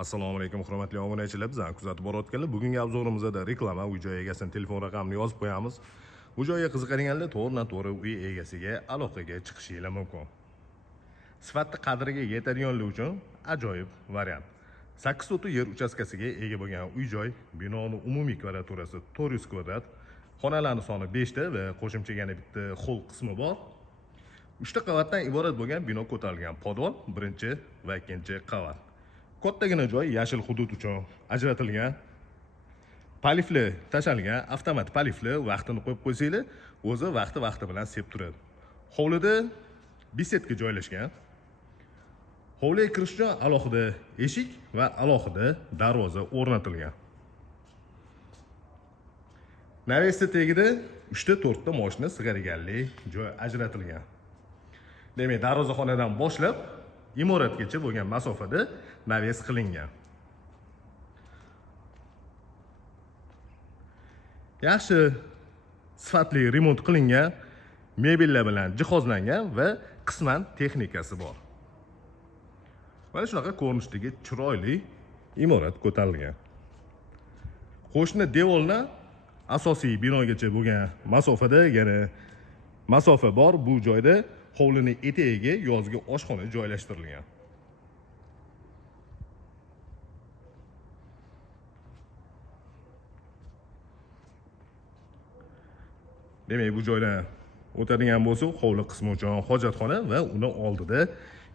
Assalomu alaykum hurmatli obunachilar, bizani kuzatib borayotganlar. Bugungi obzorimizda reklama uy-joy egasining telefon raqamini yozib qo'yamiz. Bu joyga qiziqadiganlar to'g'ridan-to'g'ri uy egasiga aloqaga chiqishingiz mumkin. Sifatli qadriga yetadiganlar uchun ajoyib variant. 8 sotu yer uchastkasiga ega bo'lgan uy-joy, binoning umumiy kvadraturasi 400 kvadrat, xonalarning soni 5 ta va qo'shimcha yana bitta hol qismi bor. 3 ta qavatdan iborat bo'lgan bino ko'tarilgan podval, birinchi va ikkinchi qavat. Kattagina joy yashil hudud uchun ajratilgan. Palifli tashalgan, avtomat palifli vaqtini qo'yib qo'ysanglar, o'zi vaqti bilan sep turadi. Hovlida bisetka joylashgan. Hovliga kirish uchun alohida eshik va alohida darvoza o'rnatilgan. Navesta tagida 3 ta 4 ta mashina sig'adiganlik joy ajratilgan. Demak, darvozaxonadan boshlab imoratgacha bo'lgan masofada naves qilingan. Yaxshi sifatli remont qilingan, mebellar bilan jihozlangan va qisman texnikasi bor. Mana shunaqa ko'rinishdagi chiroyli imorat ko'tarilgan. Qo'shni devorlar asosiy binogacha bo'lgan masofada yana masofa bor. Bu joyda hovlining etagiga yozgi oshxona joylashtirilgan. Demak, bu joydan o'tadigan bo'lsak, hovli qismi uchun hojatxona va uni oldida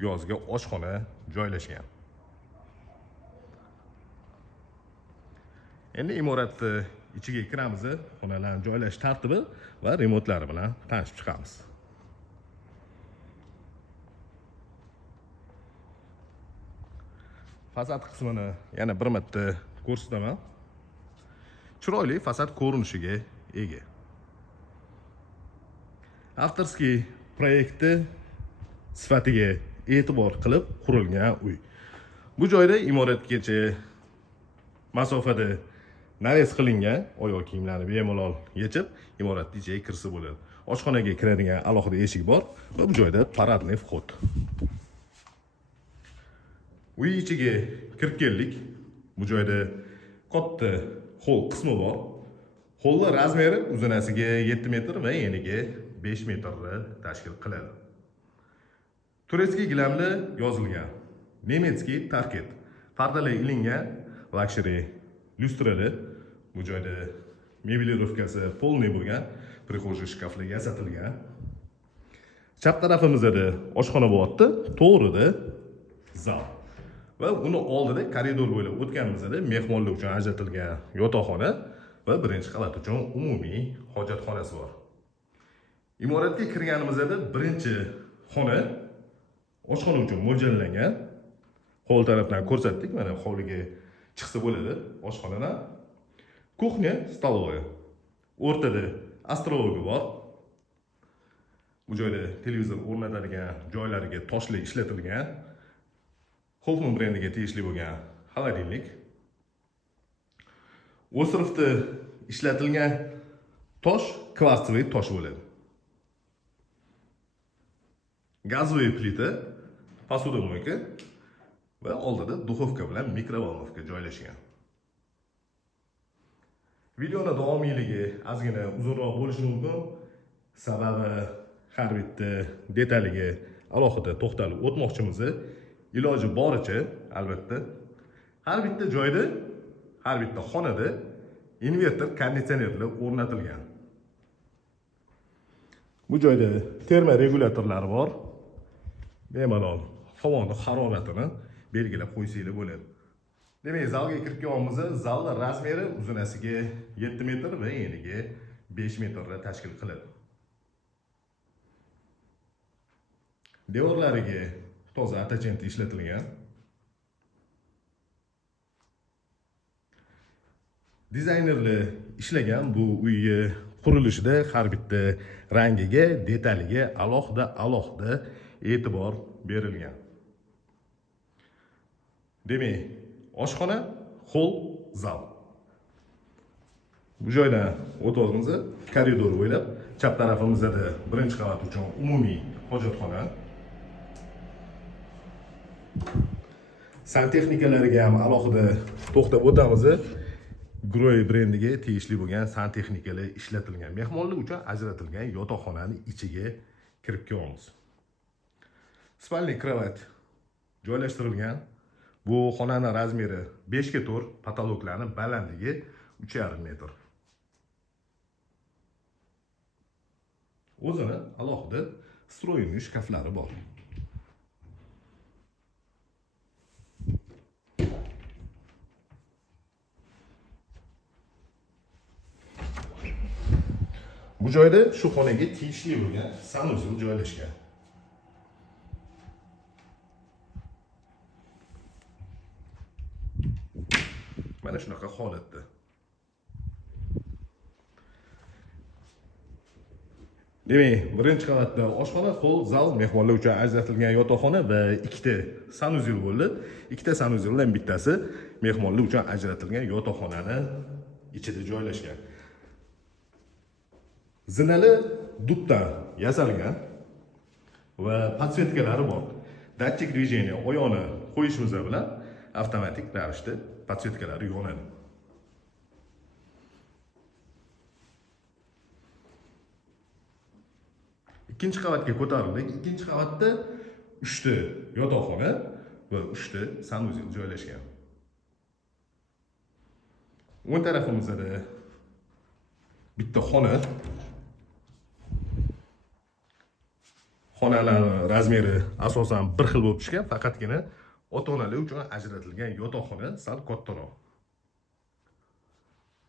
yozgi oshxona joylashgan. Endi imoratni ichiga kiramiz, xonalarning joylash tartibi va remontlari bilan tanishib chiqamiz. Fasad qismini yana bir marta ko'rsataman. Chiroyli fasad ko'rinishiga ega. Avtorskiy proyekti sifatiga e'tibor qilib qurilgan uy. Bu joyda imoratgacha masofada naves qilingan, oyoq kiyimlarni bemalol yechib, imoratning ichiga kirsa bo'ladi. Oshxonaga kiradigan alohida eshik bor va bu joyda paradniy vxod. Uy ichiga kirib keldik. Bu joyda katta hol qismi bor. Hollar razmeri uzunasiga 7 metr va eniga 5 metrni tashkil qiladi. Turetskiy gilamli yozilgan. Nemetskiy tarket. Pardalar ilingan, luxury lyustrali. Bu joyda mebelirovkasi polniy bo'lgan, prixojniy shkaflar yasatilgan. Chap tarafimizda oshxona bo'lyapti, to'g'rida zal. Va uni oldida koridor bo'ylab o'tganimizda mehmonlar uchun ajratilgan yotoqxona va birinchi qavat uchun umumiy hojatxonasi bor. Imoratga kirganimizda birinchi xona oshxona uchun mo'ljallangan. Hovli tarafdan ko'rsatdik, mana hovliga chiqsa bo'ladi oshxonadan. Kuxnya, stolovoy. O'rtada astrologi bor. Bu joyda televizor o'rnatadigan joylariga toshli ishlatilgan. Hoffman brendiga tegishli bo'lgan xolodilnik. O'srifda ishlatilgan tosh kvartsviy tosh bo'ladi. Gazli plita, posudomoyka va oldida duxovka bilan mikrovolnovka joylashgan. Videoni davomiyligi ozgina uzunroq bo'lishi mumkin, sababi har bitta detaliga alohida to'xtalib o'tmoqchimiz. Iloji boricha, albatta, har bitta joyda, har bitta xonada invertor konditsionerlar o'rnatilgan. Bu joyda termo regulyatorlari bor. Bemalol havoning haroratini belgilab qo'ysanglar bo'ladi. Demak, zalga kirib kelganmiz. Zalning razmeri uzunasiga 7 metr va eniga 5 metrni tashkil qiladi. Devorlariga toza attachment ishlatilgan. Dizaynerlar ishlagan bu uy qurilishida har bitta rangiga, detaliga alohida e'tibor berilgan. Demak, oshxona, hol, zal. Bu joydan o'tamiz, koridor bo'ylab, chap tarafimizda birinchi qavat uchun umumiy hojatxona. Santexnikalariga ham alohida to'xtab o'tamiz. Groy brendiga tegishli bo'lgan santexnikalar ishlatilgan mehmonlar uchun ajratilgan yotoqxonaning ichiga kirib kelamiz. Spalniy kravat joylashtirilgan. Bu xonaning razmeri 5 ga 4, patologlarning balandligi 3,5 metr. O'zini alohida stroyli shkaflari bor. Bu joyda shu xonaga tegishli bo'lgan sanuzel joylashgan. Mana shunaqa holatda. Demak, birinchi qavatda oshxona, hol, zal, mehmonlar uchun ajratilgan yotoqxona va ikkita sanuzel bo'ldi. Ikkita sanuzeldan bittasi mehmonlar uchun ajratilgan yotoqxonani ichida joylashgan. Zinali dubdan yasalgan va podsvetkalari bor. Datchik движения oyog'ini qo'yishimiz bilan avtomatik ravishda podsvetkalari yonadi. Ikkinchi qavatga ko'tarildik. Ikkinchi qavatda 3 ta yotoqxona va 3 ta sanuzel joylashgan. O'ng tarafimizda bitta xona. Xonalar razmeri asosan bir xil bo'lib tushgan, faqatgina ota-onalar uchun ajratilgan yotoqxona sal kattaroq.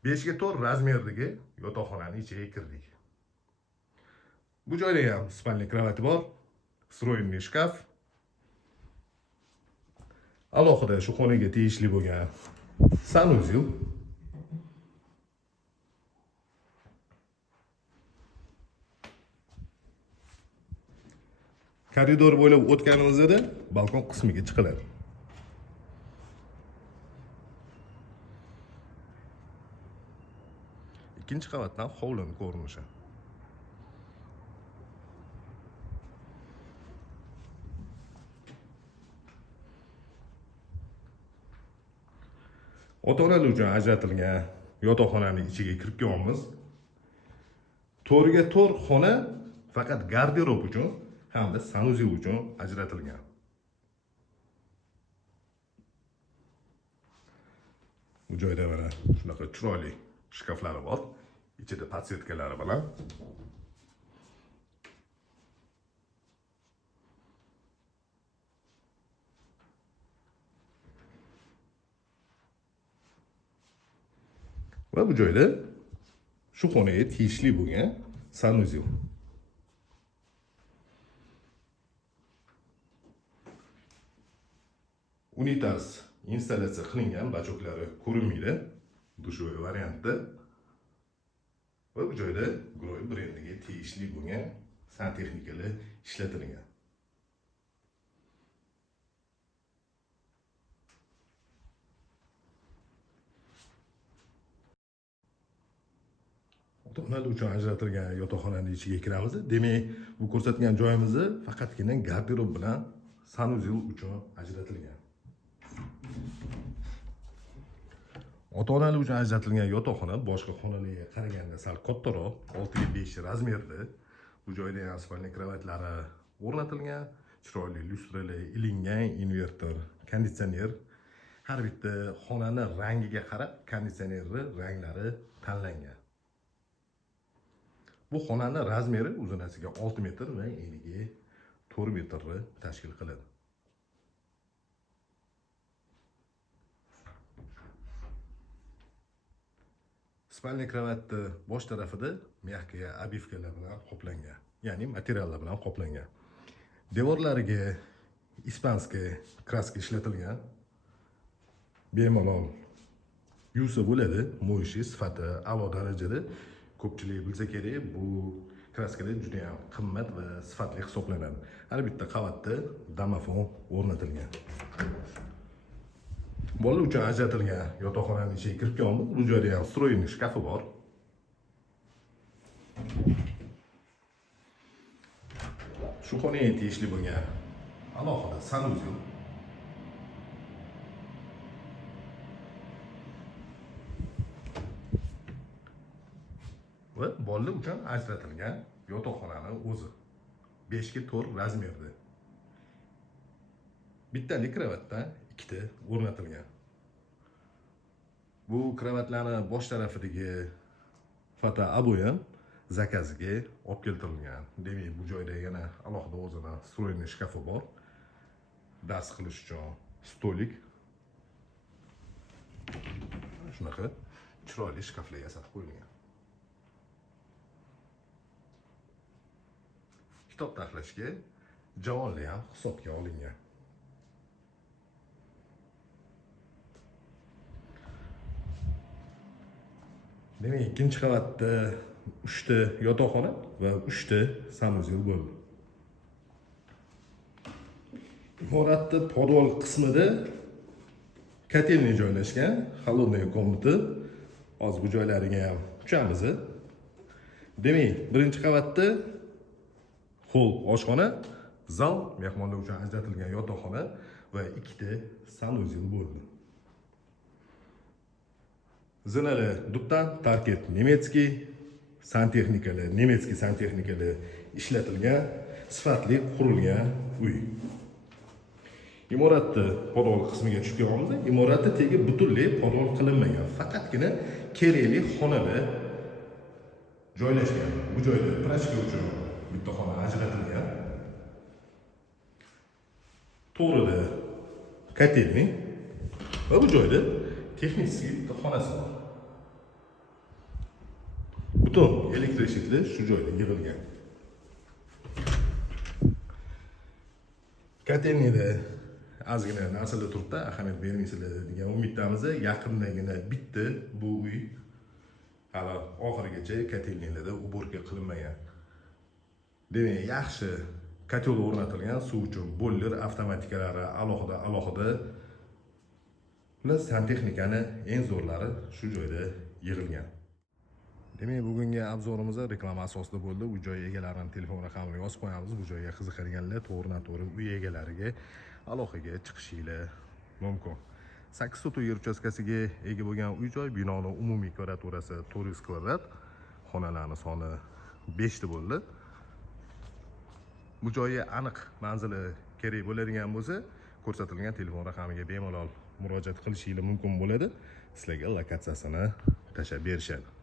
5 ga 4 razmerdagi yotoqxonaning ichiga kirdik. Bu joyda ham spalniy kravati bor, stroyli shkaf. Alohida shu xonaga tegishli bo'lgan sanuzel. Koridor bo'ylab o'tganimizda balkon qismiga chiqiladi. Ikkinchi qavatdan hovlining ko'rinishi. Ota-onalar uchun ajratilgan yotoqxonaning ichiga kirib kelamiz. 4 ga 4 xona faqat garderob uchun hamda sanuzel uchun ajratilgan. Bu joyda mana shunaqa chiroyli shkaflari bor, ichida podsvetkalari bilan. Va bu joyda shu xonaga tegishli bo'lgan sanuzel. Unitaz installyatsiya qilingan, bachoklari ko'rinmaydi. Dushovoy variantda. Va bu joyda Groy brendiga tegishli bo'lgan santexnikalar ishlatilgan. Ota-onalar uchun ajratilgan yotoqxonaning ichiga kiramiz. Demak, bu ko'rsatgan joyimizni faqatgina garderob bilan sanuzel uchun ajratilgan. Ota-onalar uchun ajratilgan yotoqxona boshqa xonalarga qaraganda sal kattaroq, 6 ga 5 razmerda. Bu joyda ham spalniy kravatlari o'rnatilgan, chiroyli lyustralar, ilingan invertor, konditsioner. Har bitta xonaning rangiga qarab konditsionerni ranglari tanlangan. Bu xonaning razmeri uzunasiga 6 metr va eniga 4 metrni tashkil qiladi. Spalniy kravatni bosh tarafida mягкая обивkalar bilan qoplangan, ya'ni materiallar bilan qoplangan. Devorlariga ispanskiy kraska ishlatilgan. Bemalol yuvsa bo'ladi, moyishi sifati a'lo darajada. Ko'pchilik bilsa kerak, bu kraskalar juda ham qimmat va sifatli hisoblanadi. Har bitta qavatda domofon o'rnatilgan. Bolalar uchun ajratilgan yotoqxonaning ichiga kirib kelamiz. Bu joyda ham stroyli shkafi bor. Shu xonaga tegishli bo'lgan alohida sanuzel. va bolalar uchun ajratilgan yotoqxonani o'zi 5 ga 4 razmerda. Bittalik kravatdan ikkita o'rnatilgan. Bu kravatlarning bosh tarafidagi foto ob'yam zakazga olib keltirilgan. Demak, bu joyda yana alohida o'zining stroyniy shkafi bor. Dars qilish uchun stolik. Shunaqa chiroyli shkaflar yasab qo'yilgan. Kitob taxlashga javonlar ham hisobga olingan. Demak, ikkinchi qavatda 3 ta yotoqxona va 3 ta sanuzel bo'ldi. Imoratning podval qismida kotelniy joylashgan, холодный komnata. Hozir bu joylariga ham tushamiz. Demak, birinchi qavatda hol oshxona, zal, mehmonlar uchun ajratilgan yotoqxona va 2 ta sanuzel bo'ldi. Zinalar dubdan parket nemetskiy, santexnikalar, nemetskiy santexnikalar ishlatilgan, sifatli qurilgan uy. Imoratning podval qismiga tushib kelamiz. Imoratning tegi butunlay podval qilinmagan, faqatgina kerakli xonalar joylashgan. Bu joyda prachka uchun bitta xona ajratilgan. To'g'rida kotelniy va bu joyda texnik bitta xonasi bor. Butun elektr eshiklar shu joyda yig'ilgan. Kotelniyda ozgina narsalar turibdi, ahamiyat bermaysizlar degan umiddamiz. Yaqindagina bitta bu uy hali oxirigacha kotelniylarda uborka qilinmagan. Demak, yaxshi kotel o'rnatilgan, suv uchun boiler avtomatikalari alohida. Plus santexnikani eng zo'rlari shu joyda yig'ilgan. Demak, bugungi obzorimiz reklama asosida bo'ldi. Bu joy egalarining telefon raqamini yozib qo'yamiz. Bu joyga qiziqadiganlar to'g'ridan-to'g'ri uy egalariga aloqaga chiqishingiz mumkin. 8 sotix yer uchastkasiga ega bo'lgan uy-joy, binoning umumiy kvadraturasi 400 kvadrat, xonalarning soni 5 ta bo'ldi. Bu joyga aniq manzili kerak bo'ladigan bo'lsa, ko'rsatilgan telefon raqamiga bemalol murojaat qilishingiz mumkin bo'ladi. Sizlarga lokatsiyasini tashlab berishadi.